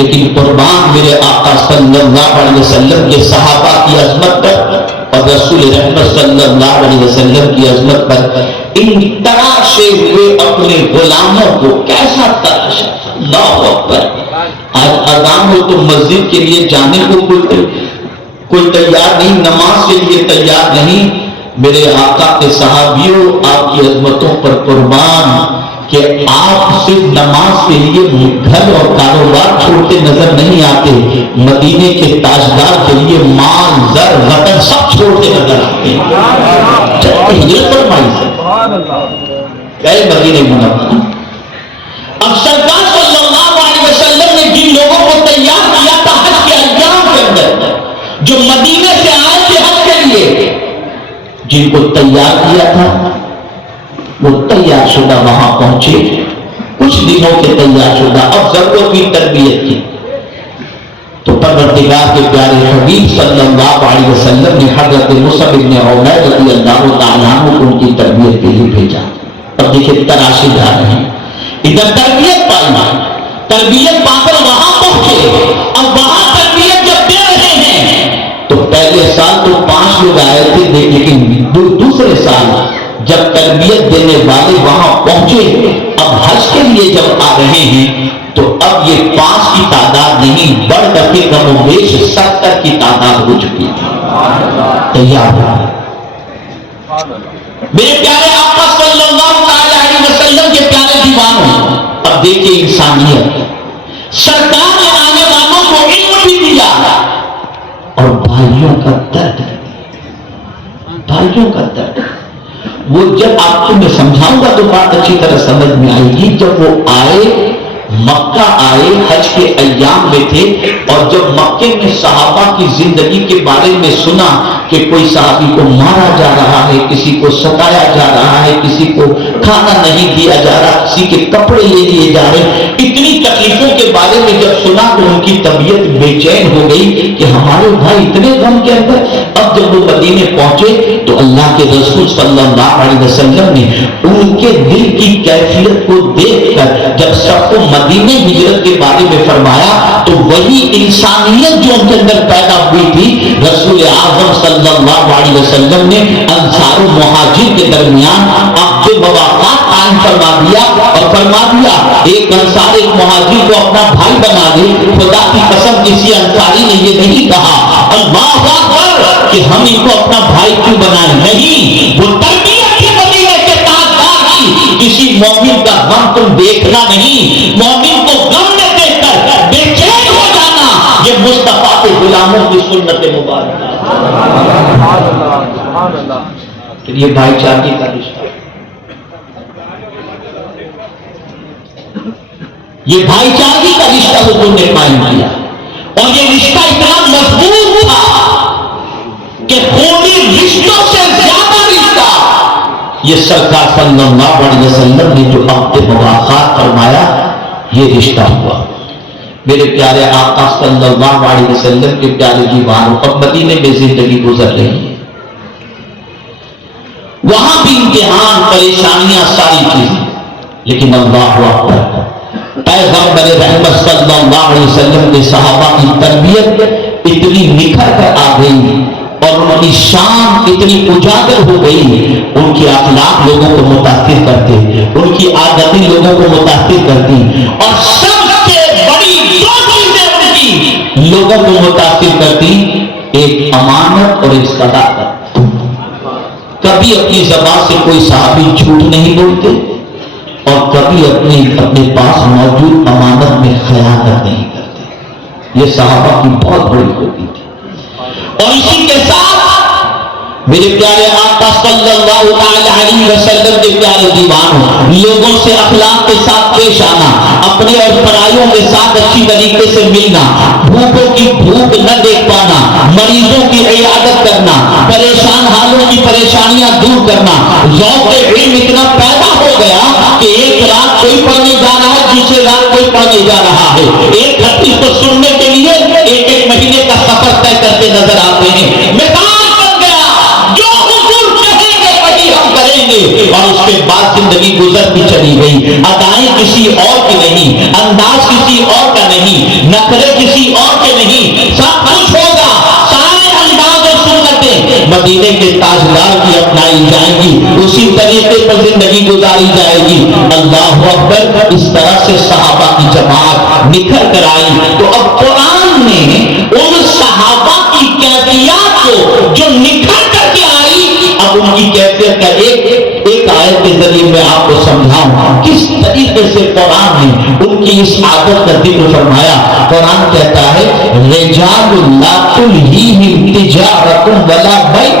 لیکن قربان میرے آقا صلی اللہ علیہ وسلم کے صحابہ کی عظمت پر اور رسول رحمت صلی اللہ علیہ وسلم کی عظمت پر ان تراشے ہوئے اپنے غلاموں کو کیسا تراشا. اللہ اکبر. آج اذان ہو تو مسجد کے لیے جانے کو کوئی تیار نہیں, نماز کے لیے تیار نہیں. میرے آقا کے صحابیوں, آپ کی عظمتوں پر قربان کہ آپ صرف نماز کے لیے گھر اور کاروبار چھوڑتے نظر نہیں آتے, مدینے کے تاجدار کے لیے مال زر وطن سب چھوڑتے نظر آتے ہیں. ہجرت فرمائی سے گئے مدینے منورہ. اب سرکار صلی اللہ علیہ وسلم نے جن لوگوں کو تیار کیا تھا حج کے ایام کے اندر, جو مدینے سے آئے تھے حج کے لیے, جن کو تیار کیا تھا وہ تیار شدہ وہاں پہنچے, کچھ دنوں کے تیار شدہ. اب ضرورت کی تربیت کی تو پروردگار کے پیارے حبیب صلی اللہ علیہ وسلم نے حضرت مصعب بن عمیر رضی اللہ تعالیٰ عنہ کو ان کی تربیت کے لیے بھیجا. اب دیکھیں تراشے جا رہے ہیں, ادھر تربیت پائی, تربیت پا کر وہاں پہنچے. اب وہاں تربیت جب دے رہے ہیں تو پہلے سال تو 5 لوگ آئے تھے, لیکن دوسرے سال جب تربیت دینے والے وہاں پہنچے, اب حج کے لیے جب آ رہے ہیں تو اب یہ 5 کی تعداد نہیں, بڑھ کر کے کم و بیش 70 کی تعداد ہو چکی تھی. تیار ہو میرے پیارے آقا صلی اللہ علیہ وسلم کے پیارے دیوانوں. اب دیکھیے انسانیت, سرکار نے آنے والوں کو علم بھی دیا اور بھائیوں کا درد, بھائیوں کا درد. وہ جب آپ کو میں سمجھاؤں گا تو بات اچھی طرح سمجھ میں آئے گی. جب وہ آئے, مکہ آئے, حج کے ایام میں تھے, اور جب مکے میں صحابہ کی زندگی کے بارے میں سنا کہ کوئی صحابی کو مارا جا رہا ہے, کسی کو ستایا جا رہا ہے, کسی کو کھانا نہیں دیا جا رہا, کسی کے کپڑے لے لیے جا رہے, اتنی تکلیفوں کے بارے میں جب سنا تو ان کی طبیعت بے چین ہو گئی کہ ہمارے بھائی اتنے غم کے اندر. اب جب وہ مدینے پہنچے تو اللہ کے رسول صلی اللہ علیہ وسلم نے ان کے دل کی کیفیت کو دیکھ کر جب سب کو مدینے ہجرت کے بارے میں فرمایا تو وہی انسانیت جو ان کے اندر پیدا ہوئی تھی, رسول اعظم صلی اللہ علیہ وسلم نے انصار و مہاجر کے درمیان عقد مواقعات قائم فرما دیا اور فرما دیا ایک انصار ایک مہاجر کو اپنا بھائی بنا دے. خدا کی قسم کسی انصاری نے یہ نہیں کہا اللہ اکبر کہ ہم ان کو اپنا بھائی کیوں بنائیں, نہیں, وہ تربیت کی مدینے کے تاجدار کی. کسی مومن کا غم تم دیکھنا نہیں, مومن کو غم میں دیکھ کر بے چین ہو جانا, یہ مصطفیٰ کے غلاموں کی سنت مبارکہ. یہ بھائی چارگی کا رشتہ, یہ بھائی چارگی کا رشتہ حضور نے قائم کیا, اور یہ رشتہ اتنا مضبوط تھا کہ خونی رشتوں سے زیادہ رشتہ یہ سرکار صلی اللہ علیہ وسلم نے جو عقد مواقعات فرمایا یہ رشتہ ہوا. میرے پیارے آقا صلی اللہ علیہ وسلم کے پیارے دیوانوں, اب مدینے میں زندگی گزر رہی ہے, وہاں بھی امتحان پریشانیاں ساری چیزیں, لیکن اللہ اکبر پیغمبر رحمت صلی اللہ علیہ وسلم کے صحابہ کی تربیت اتنی نکھر کر آ گئی اور ان کی شان اتنی اجاگر ہو گئی, ان کی اخلاق لوگوں کو متاثر کرتے, ان کی عادتیں لوگوں کو متاثر کرتی, اور سب سے بڑی دو چیزیں ان کی لوگوں کو متاثر کرتی, ایک امانت اور ایک صداقت. کبھی اپنی زبان سے کوئی صحابی جھوٹ نہیں بولتے اور کبھی اپنے پاس موجود امانت میں خیانت نہیں کرتے. یہ صحابہ کی بہت بڑی خوبی تھی. اور اسی کے ساتھ میرے پیارے آقا صلی اللہ علیہ وسلم کے پیارے دیوانوں, لوگوں سے اخلاق کے ساتھ پیش آنا, اپنے اور پرائیوں کے ساتھ اچھی طریقے سے ملنا, بھوکوں کی بھوک نہ دیکھ پانا, مریضوں کی عیادت کرنا, پریشان حالوں کی پریشانیاں دور کرنا. ذوق علم اتنا پیدا ہو گیا کہ ایک رات کوئی پڑھنے جا رہا ہے, دوسرے رات کوئی پڑھنے جا رہا ہے, ایک حدیث کو سننے کے لیے ایک مہینے کا سفر طے کرتے نظر آتے ہیں. مثال بن گیا, جو حضور کہیں گے وہی ہم کریں گے, اور اس کے بعد زندگی گزرتی چلی گئی. ادائیں کسی اور کی نہیں, انداز کسی اور کا نہیں, نخرے کسی اور کے نہیں، سب کچھ ہوگا، سارے انداز اور سنتیں مدینے کے تاجدار کی اپنائی جائیں گی، اسی طریقے پر زندگی گزاری جائے گی۔ اللہ اکبر، اس طرح سے صحابہ کی جماعت نکھر کر آئی۔ تو اب قرآن نے ان صحابہ کی کیفیات کو جو نکھر کر کے آئی، اب ان کی کیفیت کا ایک آیت کے ذریعے میں آپ کو سمجھاؤں کس طریقے سے قرآن نے ان کی اس عادت کا ذکر فرمایا۔ قرآن کہتا ہے رجال لا تلہیہم تجارۃ ولا بیع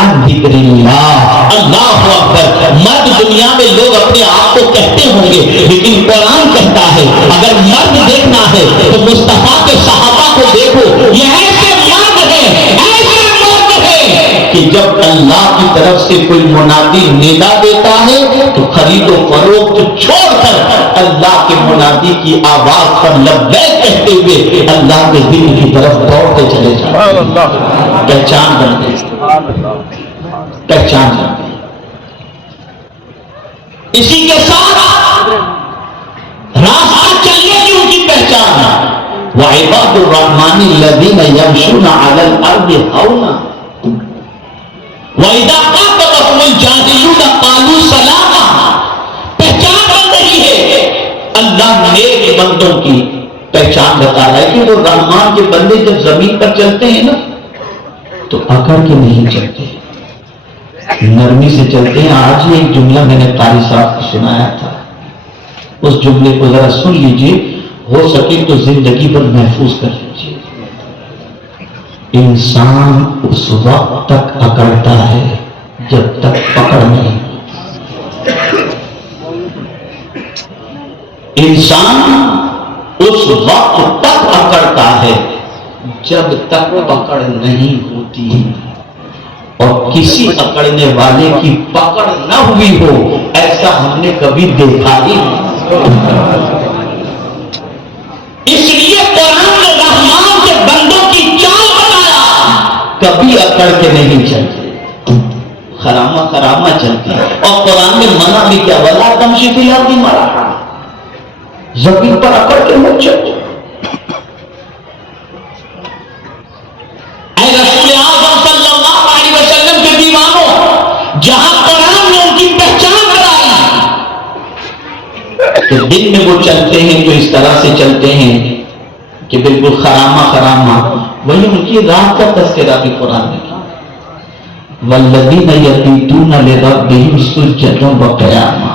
عن ذکر اللہ۔ اللہ اکبر، مرد دنیا میں لوگ اپنے آپ کو کہتے ہوں گے، لیکن قرآن کہتا ہے اگر مرد دیکھنا ہے تو مصطفیٰ کے صحابہ کو دیکھو، یہ ایسے مرد ہیں، ایسے مرد ہیں کہ جب اللہ کی طرف سے کوئی منادی ندا دیتا ہے تو خرید و فروخت چھوڑ کر اللہ کے منادی کی آواز پر لبیک کہتے ہوئے اللہ کے دل کی طرف دوڑتے چلے جاتے، پہچان بن گئی، پہچان بن گئی۔ اسی کے ساتھ راستہ چلنے کی ان کی پہچان ہے۔ وعباد الرحمن الذین یمشون علی الارض ہونا وَإِذَا خَاطَبَهُمُ الْجَاهِلُونَ قَالُوا سَلَامًا۔ پہچان بن رہی ہے، اللہ نیک بندوں کی پہچان بتا رہا ہے کہ وہ رحمان کے بندے جب زمین پر چلتے ہیں نا تو اکڑ کے نہیں چلتے، نرمی سے چلتے ہیں۔ آج ہی ایک جملہ میں نے قاری صاحب کو سنایا تھا، اس جملے کو ذرا سن لیجئے، ہو سکے تو زندگی پر محفوظ کر لیجئے۔ انسان اس وقت تک اکڑتا ہے جب تک پکڑ نہیں۔ انسان اس وقت تک اکڑتا ہے جب تک پکڑ نہیں ہوتی، اور کسی اکڑنے والے کی پکڑ نہ ہوئی ہو ایسا ہم نے کبھی دیکھا ہی نہیں۔ اس لیے قرآن نے رحمان کے بندوں کی چال بتایا، کبھی اکڑ کے نہیں چلتے، خرامہ خرامہ چلتے۔ اور قرآن نے منع بھی کیا، وَلَا تَمْشِ فِي الْأَرْضِ مَرَحًا، زمین پر اکڑ کے مت چلو۔ اے رسول اعظم صلی اللہ علیہ وسلم کے دیوانوں، جہاں قرآن نے ان کی پہچان کرائی کہ دن میں وہ چلتے ہیں جو اس طرح سے چلتے ہیں کہ بالکل خرامہ خرامہ، وہی ان کی رات کا تذکرہ بھی قرآن نے کیا، وَالَّذِينَ يَبِيتُونَ لِرَبِّهِمْ سُجَّدًا وَقِيَامًا۔